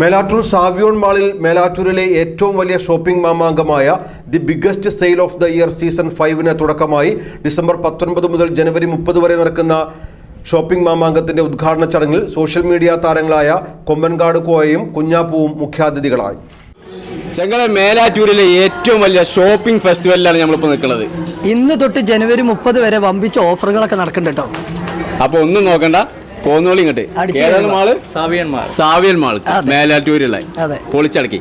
മേലാറ്റൂർ സാവിയോൺ മാളിൽ മേലാറ്റൂരിലെ ഏറ്റവും വലിയ shopping മാമാങ്കമായ the biggest sale of the year season ഫൈവിന് തുടക്കമായി ഡിസംബർ പത്തൊൻപത് മുതൽ ജനുവരി മുപ്പത് വരെ നടക്കുന്ന ഷോപ്പിംഗ് മാമാങ്കത്തിന്റെ ഉദ്ഘാടന ചടങ്ങിൽ സോഷ്യൽ മീഡിയ താരങ്ങളായ കൊമ്പൻകാട് കോയയും കുഞ്ഞാപ്പൂവും മുഖ്യാതിഥികളായി. ഞങ്ങളെ മേലാറ്റൂരിലെ ഏറ്റവും വലിയ ഷോപ്പിംഗ് ഫെസ്റ്റിവലിലാണ് നമ്മളിപ്പോൾ നിൽക്കുന്നത്. ഇന്ന് തൊട്ട് ജനുവരി മുപ്പത് വരെ വമ്പിച്ച ഓഫറുകളൊക്കെ നടക്കുന്നുണ്ട് കേട്ടോ. അപ്പൊ ഒന്നും നോക്കണ്ട. പോന്നോളി ഇങ്ങോട്ട്. ഏതാണ് കയറുക. മാൾ? സാവിയൻ മാൾ. മേലാറ്റൂരിലെ പൊളിച്ചടക്കി.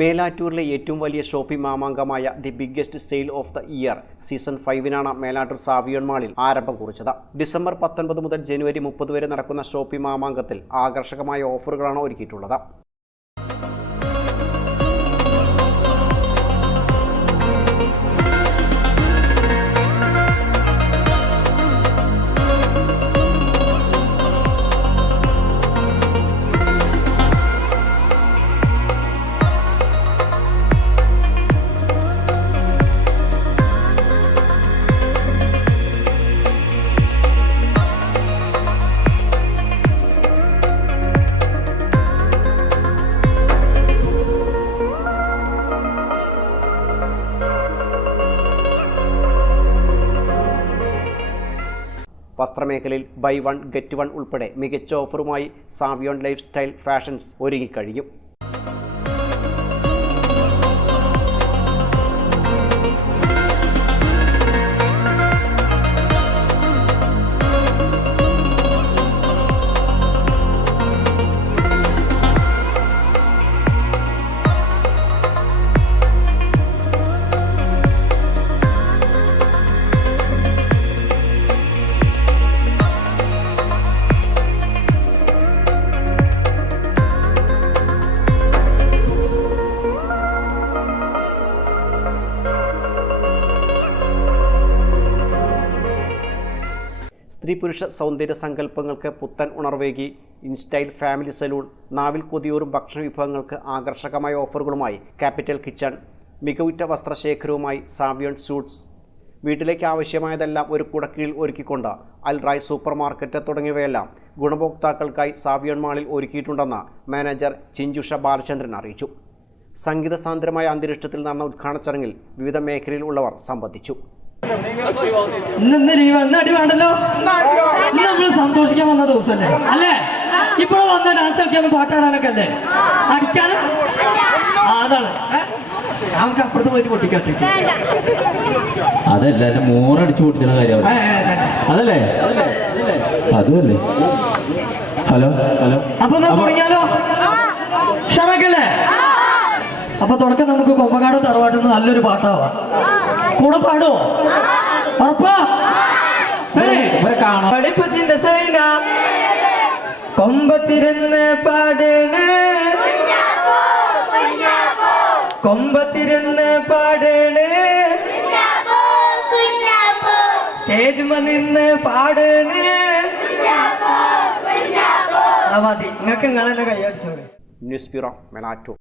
മേലാറ്റൂരിലെ ഏറ്റവും വലിയ shopping മാമാങ്കമായ the biggest sale of the year season ഫൈവിനാണ് Melattur സാവിയോൺ മാളിൽ ആരംഭം കുറിച്ചത്. ഡിസംബർ പത്തൊൻപത് മുതൽ ജനുവരി മുപ്പത് വരെ നടക്കുന്ന ഷോപ്പിംഗ് മാമാങ്കത്തിൽ ആകർഷകമായ ഓഫറുകളാണ് ഒരുക്കിയിട്ടുള്ളത്. വസ്ത്രമേഖലയിൽ ബൈ വൺ ഗെറ്റ് വൺ ഉൾപ്പെടെ മികച്ച ഓഫറുമായി സാവിയോൺ ലൈഫ് സ്റ്റൈൽ ഫാഷൻസ് ഒരുങ്ങിക്കഴിഞ്ഞു. സ്ത്രീ പുരുഷ സൗന്ദര്യ സങ്കല്പങ്ങൾക്ക് പുത്തൻ ഉണർവേകി ഇൻസ്റ്റൈൽ ഫാമിലി സലൂൺ നാവിൽ കൊതിയൂറും ഭക്ഷണ വിഭവങ്ങൾക്ക് ആകർഷകമായ ഓഫറുകളുമായി ക്യാപിറ്റൽ കിച്ചൺ മികവുറ്റ വസ്ത്രശേഖരവുമായി സാവിയൺ സ്യൂട്ട്സ് വീട്ടിലേക്ക് ആവശ്യമായതെല്ലാം ഒരു കുടക്കീഴിൽ ഒരുക്കിക്കൊണ്ട് അൽ റായ് സൂപ്പർ മാർക്കറ്റ് തുടങ്ങിയവയെല്ലാം ഗുണഭോക്താക്കൾക്കായി സാവിയൺ മാളിൽ ഒരുക്കിയിട്ടുണ്ടെന്ന് മാനേജർ ചിഞ്ചുഷ ബാലചന്ദ്രൻ അറിയിച്ചു. സംഗീത സാന്ദ്രമായ അന്തരീക്ഷത്തിൽ നടന്ന ഉദ്ഘാടന ചടങ്ങിൽ വിവിധ മേഖലയിൽ ഉള്ളവർ സംബന്ധിച്ചു. ഇന്ന് ഇന്ന് ലീവ് ഇന്ന് അടി വേണ്ടല്ലോ? ഇന്ന് നമ്മൾ സന്തോഷിക്കാൻ വന്ന ദിവസമല്ലേ അല്ലേ? ഇപ്പോഴും വന്ന ഡാൻസ് കളിക്കാനും പാട്ടാടാനൊക്കെ അല്ലേ? അടിക്കാനോ? അതാണ്? നമുക്ക് അപ്പുറത്ത് പോയിട്ട് പൊട്ടിക്കട്ടെ അതല്ല എന്റെ മോറടിച്ചു പൊട്ടിച്ച കാര്യം. അതല്ലേ? അതുമല്ലേ? Hello hello. അപ്പൊ തുടങ്ങിയാലോ? ഷറക്കല്ലേ അപ്പൊ തുടക്കം നമുക്ക് കൊമ്പകാട് തറവാട്ടിൽ നിന്ന് നല്ലൊരു പാട്ടാവാം. കൂടെ പാടുവോ? ഉറപ്പാ? സൈന കൊമ്പത്തിരുന്ന് പാടണേ. കൊമ്പത്തിരുന്ന് പാടണേ. സ്റ്റേജ് നിന്ന് പാടണേ. മതി. നിങ്ങൾക്ക് നിങ്ങളെന്നെ കൈയടിച്ചോളൂ. News bureau മെലാറ്റോ